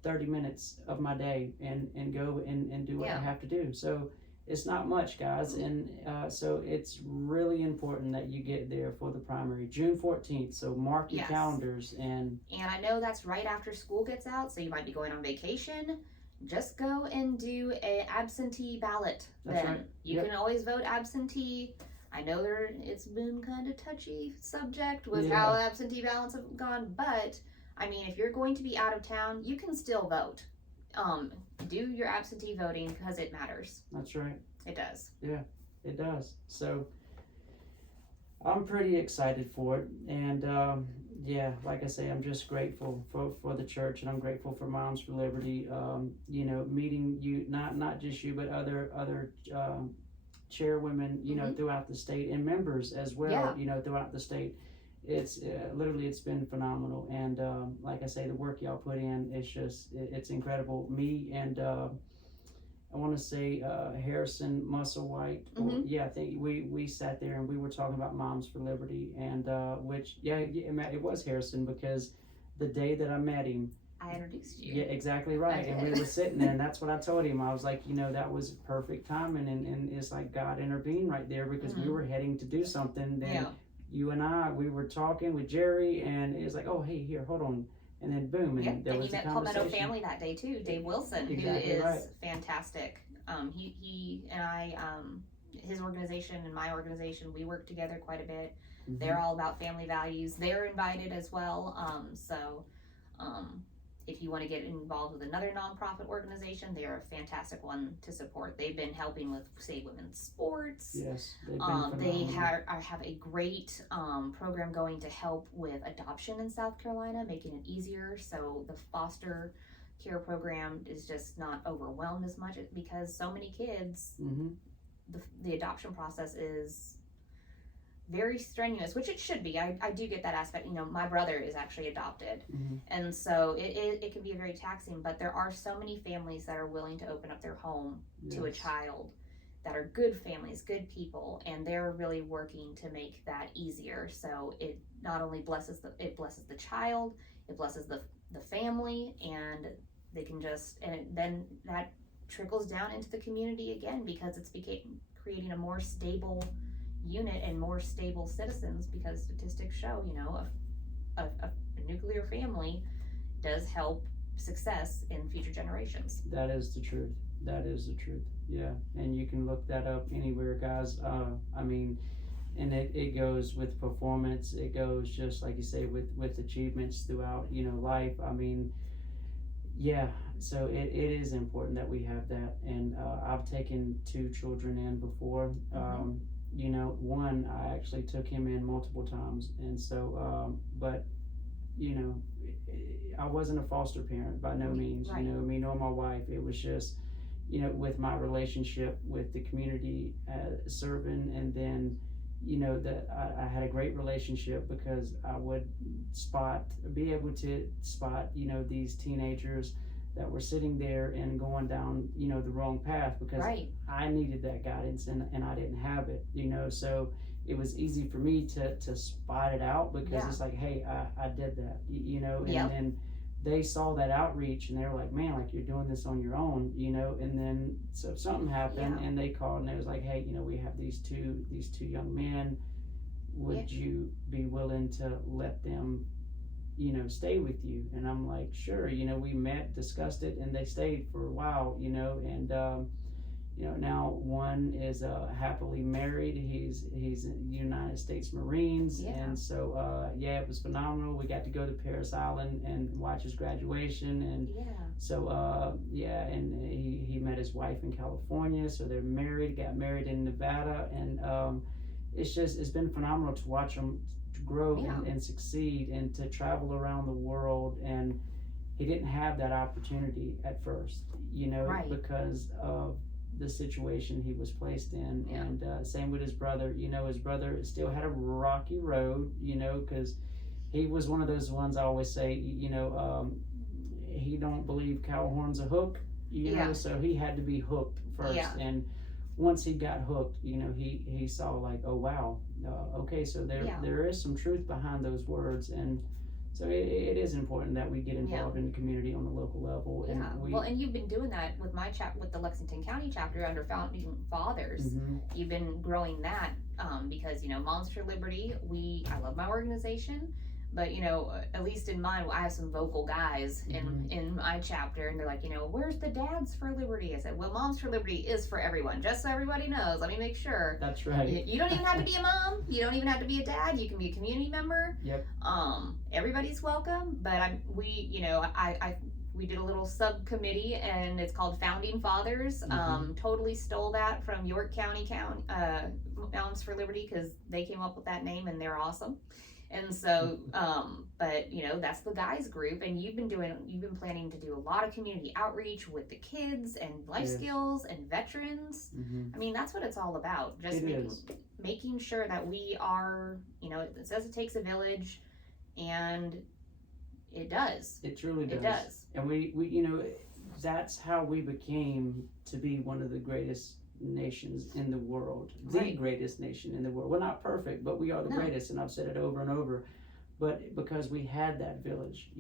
30 minutes of my day and go and do what I have to do. So it's not much, guys. And so it's really important that you get there for the primary, June 14th. So mark your calendars. And I know that's right after school gets out, so you might be going on vacation. Just go and do a absentee ballot. That's right. You can always vote absentee. I know it's been kind of touchy subject with how absentee ballots have gone, but if you're going to be out of town, you can still vote. Do your absentee voting, because it matters. That's right. It does. Yeah, it does. So I'm pretty excited for it, and like I say, I'm just grateful for the church, and I'm grateful for Moms for Liberty. Meeting you, not just you, but other chairwomen, throughout the state, and members as well, throughout the state. It's literally, it's been phenomenal, and like I say, the work y'all put in, it's incredible. Me and I want to say Harrison Musselwhite. I think we sat there and we were talking about Moms for Liberty, and it was Harrison, because the day that I met him, I introduced you. Yeah, exactly right. And we were sitting there, and that's what I told him. I was like, that was perfect timing, and it's like God intervened right there, because we were heading to do something. Then you and we were talking with Jerry, and it was like, oh, hey, here, hold on. And then boom, and there was a conversation. And you met Palmetto family that day too, Dave Wilson, who is fantastic. He and I, his organization and my organization, we work together quite a bit. They're all about family values. They're invited as well. If you want to get involved with another nonprofit organization, they're a fantastic one to support. They've been helping with, say, women's sports. Yes, they've been they have a great program going to help with adoption in South Carolina, making it easier. So the foster care program is just not overwhelmed as much, because so many kids, the adoption process is very strenuous, which it should be. I do get that aspect. My brother is actually adopted, and so it can be very taxing, but there are so many families that are willing to open up their home to a child, that are good families, good people, and they're really working to make that easier. So it not only blesses the child, it blesses the family, and they can then that trickles down into the community again, because it's creating a more stable unit and more stable citizens, because statistics show a nuclear family does help success in future generations. That is the truth. Yeah, and you can look that up anywhere, guys. And it goes with performance. It goes, just like you say, with achievements throughout life. So it is important that we have that. And I've taken 2 children in before. One, I actually took him in multiple times, and so but I wasn't a foster parent by no means. Right. Me nor my wife. It was just with my relationship with the community serving, and then that I had a great relationship because I would be able to spot these teenagers that were sitting there and going down the wrong path, because I needed that guidance, and I didn't have it, so it was easy for me to spot it out, because it's like, hey, I did that, and then they saw that outreach and they were like, man, like, you're doing this on your own, and then so something happened and they called and they was like, hey, we have these two young men, would you be willing to let them stay with you? And I'm like, sure. We met, discussed it, and they stayed for a while, and now one is happily married. He's in the United States Marines, and so it was phenomenal. We got to go to Paris Island and watch his graduation, and so and he met his wife in California, so they're married, got married in Nevada, and it's been phenomenal to watch them grow and succeed, and to travel around the world. And he didn't have that opportunity at first, because of the situation he was placed in. And same with his brother. His brother still had a rocky road, because he was one of those ones I always say, he don't believe cow horn's a hook, so he had to be hooked first. And once he got hooked, he saw like, oh wow, okay, so there is some truth behind those words. And so it is important that we get involved in the community on the local level. And and you've been doing that with with the Lexington County chapter under Founding Fathers. You've been growing that because Moms for Liberty. I love my organization, but at least in mine, I have some vocal guys in my chapter, and they're like, where's the Dads for Liberty? I said, well, Moms for Liberty is for everyone, just so everybody knows. Let me make sure. That's right. You don't even have to be a mom. You don't even have to be a dad. You can be a community member. Yep. Everybody's welcome. But we did a little subcommittee, and it's called Founding Fathers. Totally stole that from York County Moms for Liberty, because they came up with that name and they're awesome. And so, but that's the guys group, and you've been planning to do a lot of community outreach with the kids and life skills and veterans. I mean, that's what it's all about. Just making sure that we are, it says it takes a village, and it does. It truly does. It does. And we that's how we became to be one of the greatest nations in the world, the greatest nation in the world. We're not perfect, but we are the greatest, and I've said it over and over. But because we had that village,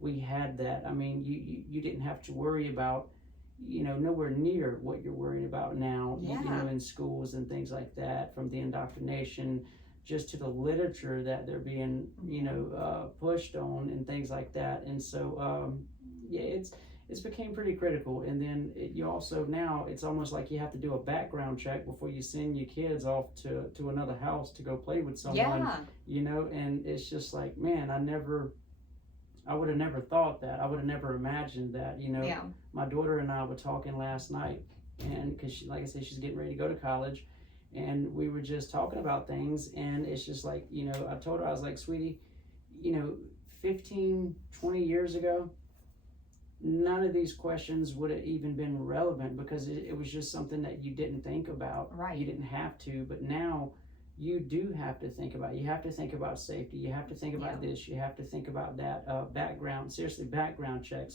we had that. I mean, you didn't have to worry about, nowhere near what you're worrying about now, in schools and things like that, from the indoctrination just to the literature that they're being, pushed on and things like that. And so, it's became pretty critical. And then you also, now it's almost like you have to do a background check before you send your kids off to another house to go play with someone, and it's just like, man, I would have never thought that. I would have never imagined that, My daughter and I were talking last night, and because she, like I said, she's getting ready to go to college, and we were just talking about things, and it's just like, I told her, I was like, sweetie, 15, 20 years ago, none of these questions would have even been relevant, because it was just something that you didn't think about. You didn't have to, but now you do have to think about it. You have to think about safety. You have to think about this. You have to think about that. Background checks,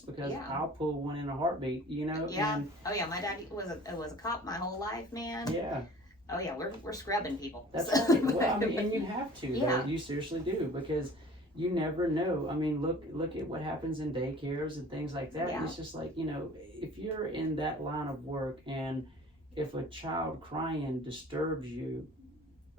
because I'll pull one in a heartbeat, And, my dad was a cop my whole life, man. Oh yeah, we're scrubbing people. That's right. Well, I mean, and you have to, though. You seriously do, because you never know. I mean, look at what happens in daycares and things like that. And it's just like, if you're in that line of work, and if a child crying disturbs you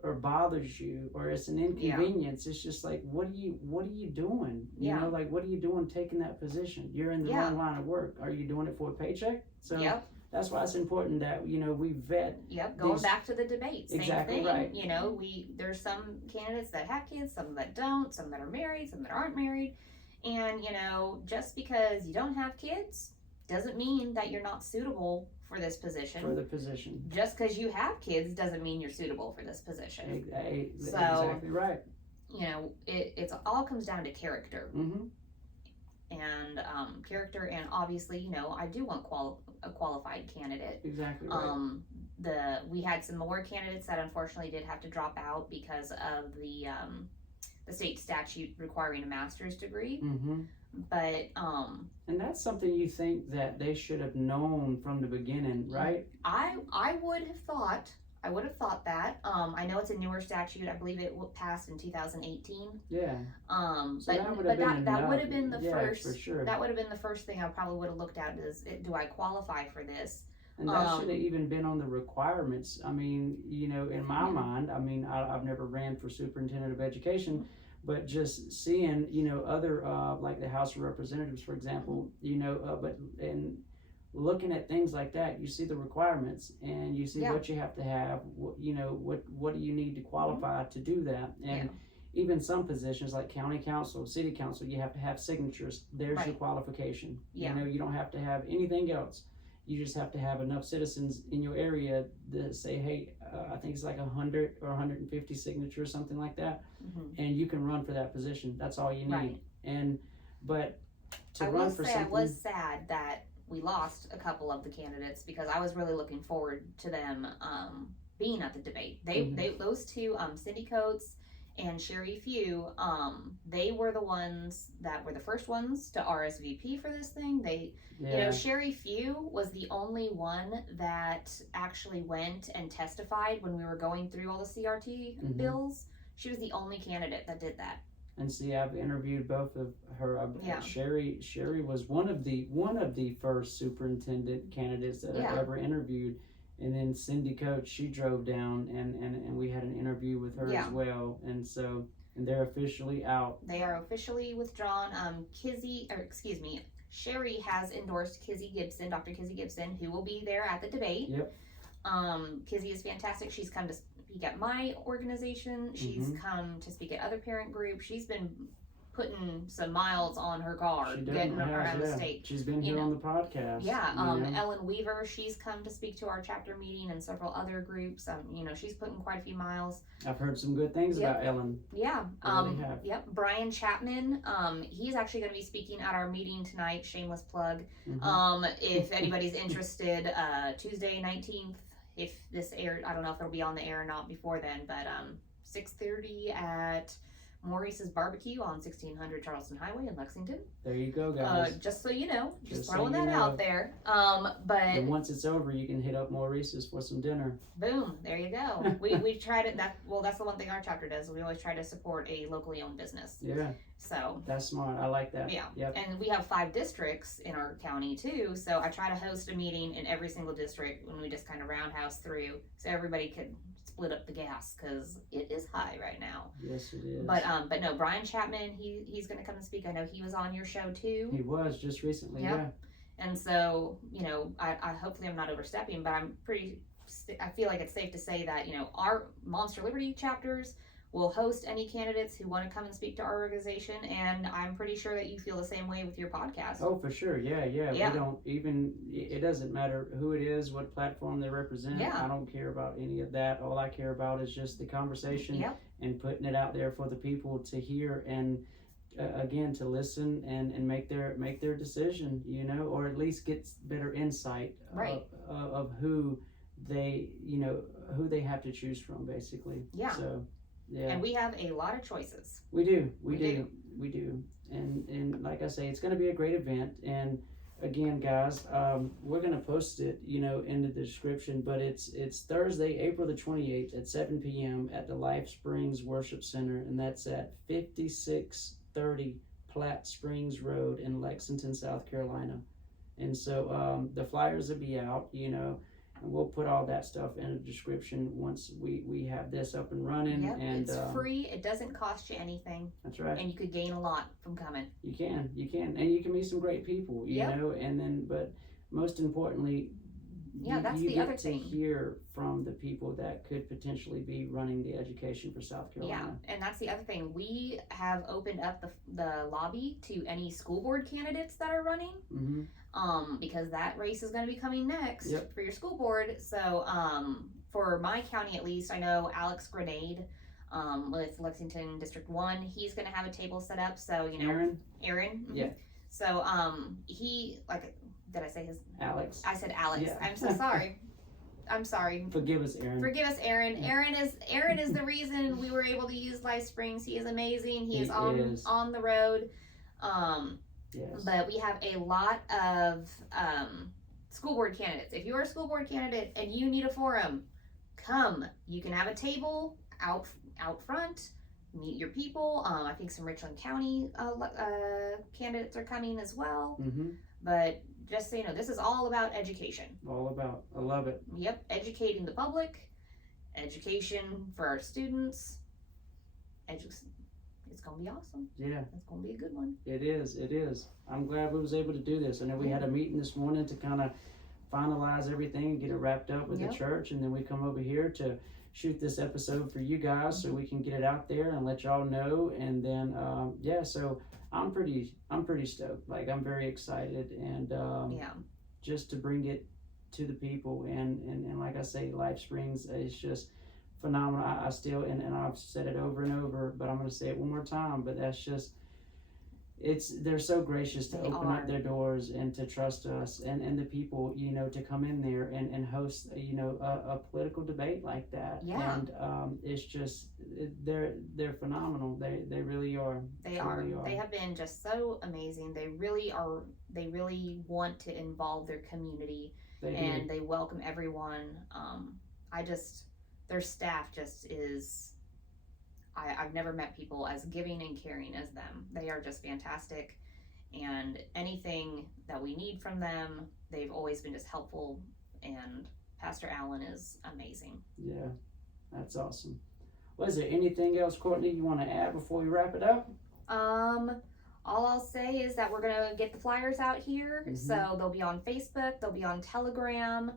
or bothers you, or it's an inconvenience, it's just like, what are you doing? Like, what are you doing taking that position? You're in the wrong line of work. Are you doing it for a paycheck? So that's why it's important that, we vet. Going back to the debate. Same exactly thing. Right. There's some candidates that have kids, some that don't, some that are married, some that aren't married. And, just because you don't have kids doesn't mean that you're not suitable for this position. For the position. Just because you have kids doesn't mean you're suitable for this position. Exactly right. It all comes down to character. and character, and obviously, I do want a qualified candidate. Exactly right. We had some more candidates that unfortunately did have to drop out because of the state statute requiring a master's degree. Mm-hmm. But and that's something you think that they should have known from the beginning, right? I would have thought that. I know it's a newer statute. I believe it passed in 2018. Yeah. So that would have been the first. For sure. That would have been the first thing I probably would have looked at is, do I qualify for this? And that should have even been on the requirements. I mean, in my mind, I mean, I've never ran for superintendent of education, but just seeing, other, like the House of Representatives, for example, and looking at things like that, you see the requirements and you see what you have to have, what do you need to qualify to do that. And even some positions like county council, city council, you have to have signatures. There's your qualification. You don't have to have anything else. You just have to have enough citizens in your area to say, hey, I think it's like 100 or 150 signatures, something like that, and you can run for that position. That's all you need. But to run for something, I was sad that we lost a couple of the candidates because I was really looking forward to them being at the debate. Those two, Cindy Coates and Sherry Few, they were the ones that were the first ones to RSVP for this thing. Sherry Few was the only one that actually went and testified when we were going through all the CRT bills. She was the only candidate that did that. And see, I've interviewed both of her. Sherry was one of the first superintendent candidates that I ever interviewed. And then Cindy Coates, she drove down and we had an interview with her as well. And so, and they're officially out. They are officially withdrawn. Sherry has endorsed Kizzy Gibson, Dr. Kizzy Gibson, who will be there at the debate. Yep. Kizzy is fantastic. She's come to speak at my organization. She's come to speak at other parent groups. She's been putting some miles on her car, getting around the state. She's been here on the podcast. Yeah, Ellen Weaver, she's come to speak to our chapter meeting and several other groups. She's putting quite a few miles. I've heard some good things about Ellen. Yeah. Brian Chapman, he's actually going to be speaking at our meeting tonight. Shameless plug. If anybody's interested, Tuesday 19th, if this aired, I don't know if it'll be on the air or not before then, but 6:30 at Maurice's Barbecue on 1600 Charleston Highway in Lexington. There you go, guys. Just so you know, just throwing that out there. And once it's over, you can hit up Maurice's for some dinner. Boom, there you go. we try to that's the one thing our chapter does. We always try to support a locally owned business. Yeah. So that's smart. I like that. Yeah. Yep. And we have 5 districts in our county too. So I try to host a meeting in every single district when we just kind of roundhouse through, so everybody could split up the gas because it is high right now. Yes, it is. But no, Brian Chapman, he's going to come and speak. I know he was on your show too. He was just recently. Yeah. And so I hopefully I'm not overstepping, but I feel like it's safe to say that our Moms for Liberty chapters will host any candidates who want to come and speak to our organization, and I'm pretty sure that you feel the same way with your podcast. Oh, for sure. Yeah. We don't even, it doesn't matter who it is, what platform they represent. I don't care about any of that. All I care about is just the conversation and putting it out there for the people to hear and again to listen and make their decision, or at least get better insight of who they have to choose from, basically. So yeah. And we have a lot of choices. We do. And like I say, it's going to be a great event. And again, guys, we're going to post it, in the description, but it's Thursday, April the 28th at 7 p.m. at the Life Springs Worship Center. And that's at 5630 Platte Springs Road in Lexington, South Carolina. And so, the flyers will be out, and we'll put all that stuff in the description once we have this up and running. Yep, and it's free. It doesn't cost you anything. That's right. And you could gain a lot from coming. You can, and you can meet some great people. You know, and then, but most importantly, that's you the get other to thing. hear from the people that could potentially be running the education for South Carolina. Yeah, and that's the other thing. We have opened up the lobby to any school board candidates that are running. Mm-hmm. Because that race is going to be coming next for your school board. So, for my county at least, I know Alex Grenade, with Lexington District 1, he's going to have a table set up. So, Aaron. Yeah. So he, like, did I say his? Alex. I said Alex. Yeah. I'm so sorry. I'm sorry. Forgive us, Aaron. Forgive us, Aaron. Aaron is the reason we were able to use Life Springs. He is amazing. He is on the road. Yes. But we have a lot of school board candidates. If you're a school board candidate and you need a forum, come. You can have a table out front. Meet your people. I think some Richland County candidates are coming as well. Mm-hmm. But just so you know, this is all about education. All about. I love it. Yep, educating the public, education for our students. It's gonna be awesome. Yeah. It's gonna be a good one. It is. I'm glad we was able to do this. I know we had a meeting this morning to kind of finalize everything and get it wrapped up with the church, and then we come over here to shoot this episode for you guys so we can get it out there and let y'all know. And then so I'm pretty stoked. Like, I'm very excited, and just to bring it to the people, and like I say, Life Springs is just phenomenal. I still, and I've said it over and over, but I'm going to say it one more time, but that's just, they're so gracious to open up their doors and to trust us and the people, to come in there and host, a political debate like that. Yeah. And it's just, they're phenomenal. They really are. They are. They have been just so amazing. They really are. They really want to involve their community, and they welcome everyone. Their staff just is, I've never met people as giving and caring as them. They are just fantastic, and anything that we need from them, they've always been just helpful, and Pastor Allen is amazing. Yeah, that's awesome. Well, is there anything else, Courtney, you want to add before we wrap it up? All I'll say is that we're going to get the flyers out here, so they'll be on Facebook, they'll be on Telegram,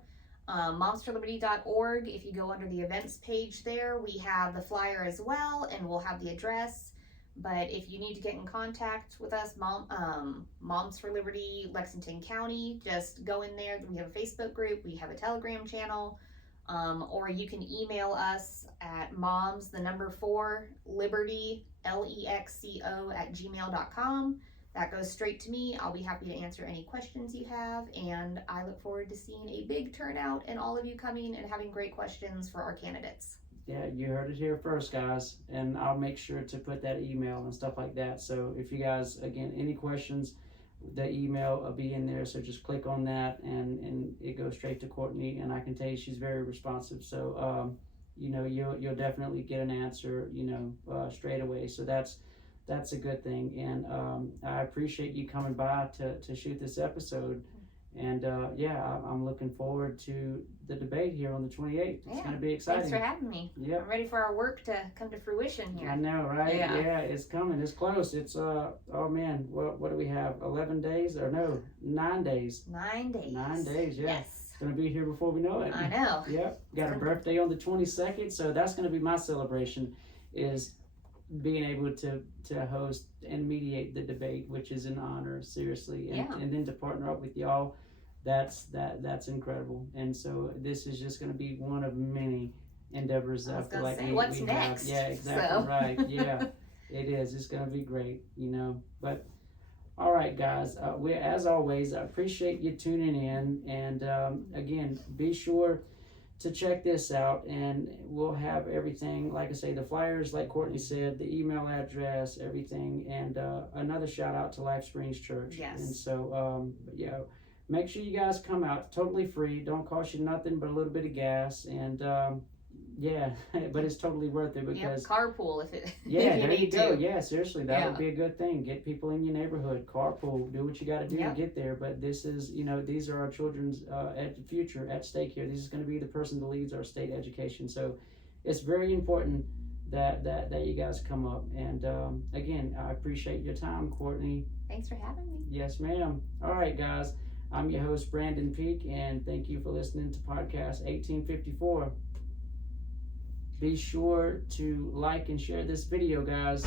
momsforliberty.org. If you go under the events page there, we have the flyer as well, and we'll have the address. But if you need to get in contact with us, Moms for Liberty, Lexington County, just go in there. We have a Facebook group, we have a Telegram channel, or you can email us at moms4liberty, LEXCO@gmail.com. That goes straight to me. I'll be happy to answer any questions you have, and I look forward to seeing a big turnout and all of you coming and having great questions for our candidates. Yeah, you heard it here first, guys, and I'll make sure to put that email and stuff like that. So if you guys, again, any questions, the email will be in there, so just click on that, and it goes straight to Courtney, and I can tell you she's very responsive. So, you'll definitely get an answer, straight away. So that's a good thing, and I appreciate you coming by to shoot this episode, and I'm looking forward to the debate here on the 28th. It's going to be exciting. Thanks for having me. Yeah, I'm ready for our work to come to fruition here. I know, right? Yeah, it's coming. It's close. It's oh man, what do we have? 11 days or no? 9 days. 9 days. 9 days. Yeah. Yes. It's going to be here before we know it. I know. Yep. Got a birthday on the 22nd, so that's going to be my celebration. Is being able to host and mediate the debate, which is an honor, seriously, and then to partner up with y'all, that's incredible. And so this is just going to be one of many endeavors that I feel like what's we next? have. Yeah, exactly. Right. Yeah, it is. It's going to be great, But all right, guys. We, as always, I appreciate you tuning in, and again, be sure to check this out, and we'll have everything, like I say, the flyers, like Courtney said, the email address, everything, and another shout out to Life Springs Church. Yes. And so, make sure you guys come out, totally free, don't cost you nothing but a little bit of gas, and but it's totally worth it, because carpool if it there you need go. to. Yeah, seriously, that would be a good thing. Get people in your neighborhood, carpool, do what you got to do to get there. But this is, these are our children's future at stake here. This is going to be the person that leads our state education. So it's very important that you guys come up. And again, I appreciate your time, Courtney. Thanks for having me. Yes, ma'am. All right, guys. I'm your host, Brandon Peake, and thank you for listening to podcast 1854. Be sure to like and share this video, guys.